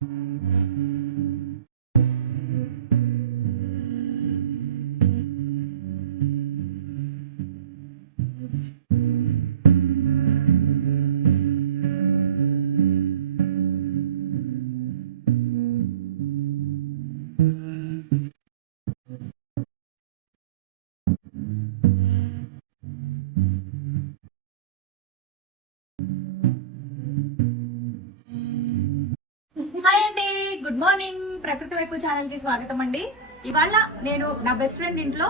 Hi అండి, good morning. ప్రకృతి వైపు ఛానల్ కి స్వాగతం అండి. ఇవాళ నేను నా బెస్ట్ ఫ్రెండ్ ఇంట్లో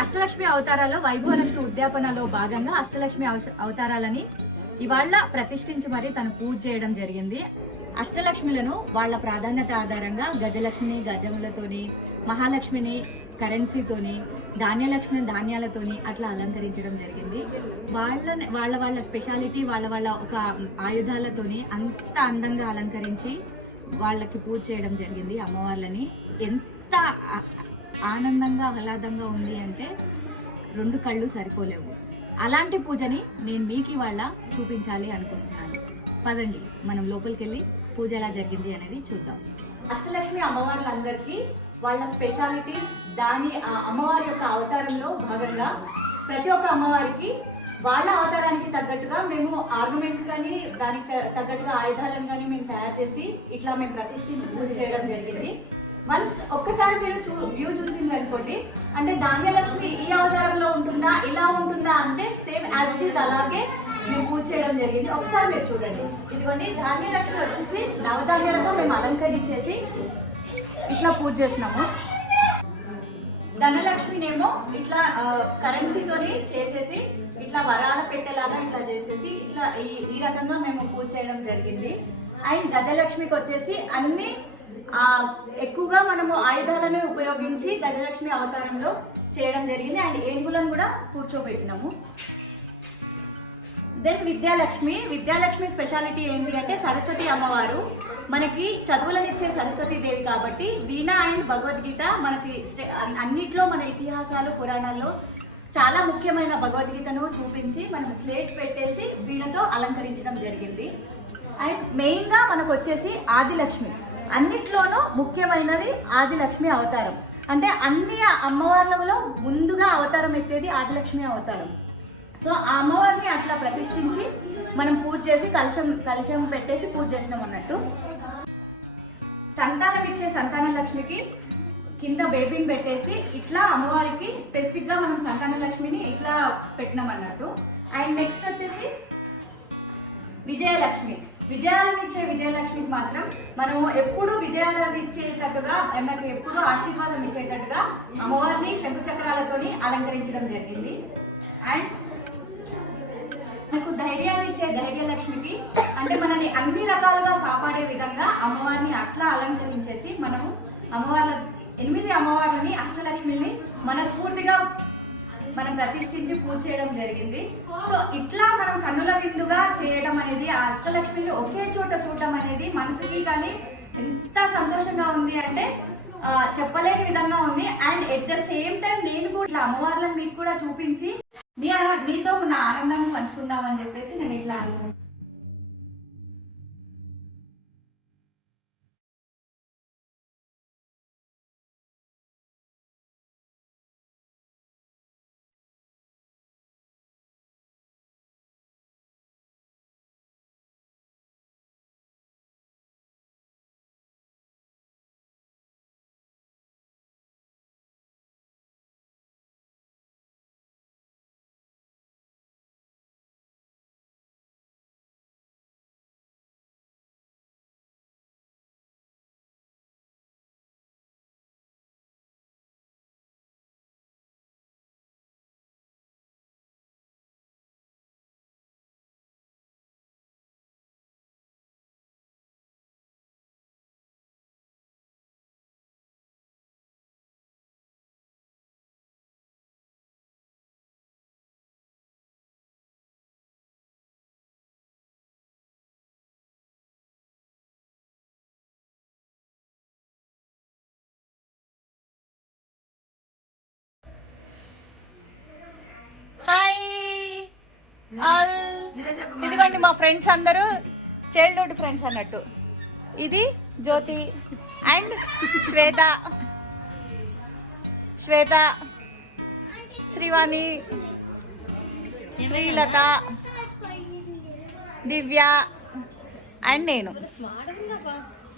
అష్టలక్ష్మి అవతారాల్లో వైభవలక్ష్మి ఉద్యాపనలో భాగంగా అష్టలక్ష్మి అవతారాలని ఇవాళ ప్రతిష్ఠించి మరి తను పూజ చేయడం జరిగింది. అష్టలక్ష్మిలను వాళ్ళ ప్రాధాన్యత ఆధారంగా గజలక్ష్మిని గజములతోని, మహాలక్ష్మిని కరెన్సీతోని, ధాన్యలక్ష్మిని ధాన్యాలతోని అట్లా అలంకరించడం జరిగింది. వాళ్ళ వాళ్ళ స్పెషాలిటీ వాళ్ళ ఒక ఆయుధాలతోని అంత అందంగా అలంకరించి వాళ్ళకి పూజ చేయడం జరిగింది. అమ్మవార్లని ఎంత ఆనందంగా ఆహ్లాదంగా ఉంది అంటే రెండు కళ్ళు సరిపోలేవు. అలాంటి పూజని నేను మీకు ఇవాళ చూపించాలి అనుకుంటున్నాను. పదండి మనం లోపలికి వెళ్ళి పూజ ఎలా జరిగింది అనేది చూద్దాం. అష్టలక్ష్మి అమ్మవార్లందరికీ వాళ్ళ స్పెషాలిటీస్, దాని అమ్మవారి యొక్క అవతారంలో భాగంగా ప్రతి ఒక్క అమ్మవారికి వాళ్ళ అవతారానికి తగ్గట్టుగా మేము ఆర్నమెంట్స్ కానీ దానికి తగ్గట్టుగా ఆయుధాలను కానీ మేము తయారు చేసి ఇట్లా మేము ప్రతిష్ఠించి పూజ చేయడం జరిగింది. వన్స్ ఒక్కసారి మీరు వ్యూ చూసింది అనుకోండి, అంటే ధాన్యలక్ష్మి ఈ అవతారంలో ఉంటుందా ఇలా ఉంటుందా అంటే సేమ్ యాజ్ ఇట్ ఈస్ అలాగే మేము పూజ చేయడం జరిగింది. ఒకసారి మీరు చూడండి. ఇదిగోండి, ధాన్యలక్ష్మి వచ్చేసి నవధాన్యాలతో మేము అలంకరించేసి ఇట్లా పూజ చేసినాము. ధనలక్ష్మినేమో ఇట్లా కరెన్సీతోని చేసేసి ఇట్లా వరాల పెట్టేలాగా ఇట్లా చేసేసి ఇట్లా ఈ రకంగా మేము పూజ చేయడం జరిగింది. అండ్ గజలక్ష్మికి వచ్చేసి అన్ని ఎక్కువగా మనము ఆయుధాలను ఉపయోగించి గజలక్ష్మి అవతారంలో చేయడం జరిగింది. అండ్ ఏనుగులను కూడా కూర్చోబెట్టినాము. దెన్ విద్యాలక్ష్మి స్పెషాలిటీ ఏంటి అంటే సరస్వతి అమ్మవారు మనకి చదువులనిచ్చే సరస్వతి దేవి కాబట్టి వీణ అండ్ భగవద్గీత మనకి అన్నిట్లో మన ఇతిహాసాలు పురాణాల్లో చాలా ముఖ్యమైన భగవద్గీతను చూపించి మనం స్లేట్ పెట్టేసి వీణతో అలంకరించడం జరిగింది. అండ్ మెయిన్గా మనకు వచ్చేసి ఆదిలక్ష్మి, అన్నిట్లోనూ ముఖ్యమైనది ఆదిలక్ష్మి అవతారం. అంటే అన్ని అమ్మవార్లలో ముందుగా అవతారం ఎత్తేది ఆదిలక్ష్మి అవతారం. సో ఆ అమ్మవారిని అట్లా ప్రతిష్ఠించి మనం పూజ చేసి కలశం పెట్టేసి పూజ చేసినాం అన్నట్టు. సంతానం ఇచ్చే సంతాన లక్ష్మికి కింద బేబీని పెట్టేసి ఇట్లా అమ్మవారికి స్పెసిఫిక్ గా మనం సంతాన లక్ష్మిని ఇట్లా పెట్టినాం అన్నట్టు. అండ్ నెక్స్ట్ వచ్చేసి విజయాలను ఇచ్చే విజయలక్ష్మికి మాత్రం మనము ఎప్పుడు విజయాలను ఇచ్చేటట్టుగా, మనకు ఎప్పుడు ఆశీర్వాదం ఇచ్చేటట్టుగా అమ్మవారిని శంకు చక్రాలతోని అలంకరించడం జరిగింది. అండ్ మనకు ధైర్యాన్ని ఇచ్చే ధైర్యలక్ష్మికి అంటే మనల్ని అన్ని రకాలుగా కాపాడే విధంగా అమ్మవారిని అట్లా అలంకరించేసి మనము 8 అమ్మవార్లని అష్టలక్ష్మిని మనస్ఫూర్తిగా మనం ప్రతిష్ఠించి పూజ చేయడం జరిగింది. సో ఇట్లా మనం కన్నుల విందుగా చేయడం అనేది, ఆ అష్టలక్ష్మిని ఒకే చోట చూడటం అనేది మనసుకి కానీ ఎంత సంతోషంగా ఉంది అంటే చెప్పలేని విధంగా ఉంది. And at the same time నేను కూడా ఇట్లా అమ్మవార్లను మీకు కూడా చూపించి మీతో నా ఆనందాన్ని పంచుకుందామని చెప్పేసి నేను ఇట్లా అనుకుంటున్నాను. ఇదిగోండి మా ఫ్రెండ్స్ అందరూ చైల్డ్హుడ్ ఫ్రెండ్స్ అన్నట్టు. ఇది జ్యోతి అండ్ శ్వేత శ్రీవాణి శ్రీలత దివ్య అండ్ నేను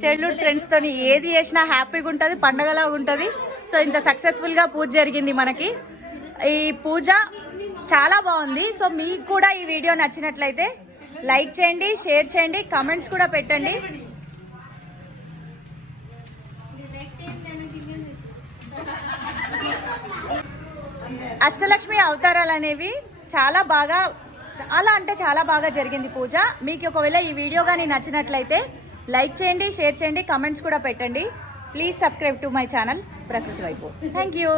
చైల్డ్హుడ్ ఫ్రెండ్స్ తోని ఏది చేసినా హ్యాపీగా ఉంటుంది, పండగలా ఉంటుంది. సో ఇంత సక్సెస్ఫుల్ గా పూజ జరిగింది మనకి. ఈ పూజ చాలా బాగుంది. సో మీకు కూడా ఈ వీడియో నచ్చినట్లయితే లైక్ చేయండి, షేర్ చేయండి, కామెంట్స్ కూడా పెట్టండి. అష్టలక్ష్మి అవతారాలు అనేవి చాలా బాగా జరిగింది పూజ. మీకు ఒకవేళ ఈ వీడియో కానీ నచ్చినట్లయితే లైక్ చేయండి, షేర్ చేయండి, కామెంట్స్ కూడా పెట్టండి. Please subscribe to my channel ప్రకృతి వైపు. Thank you.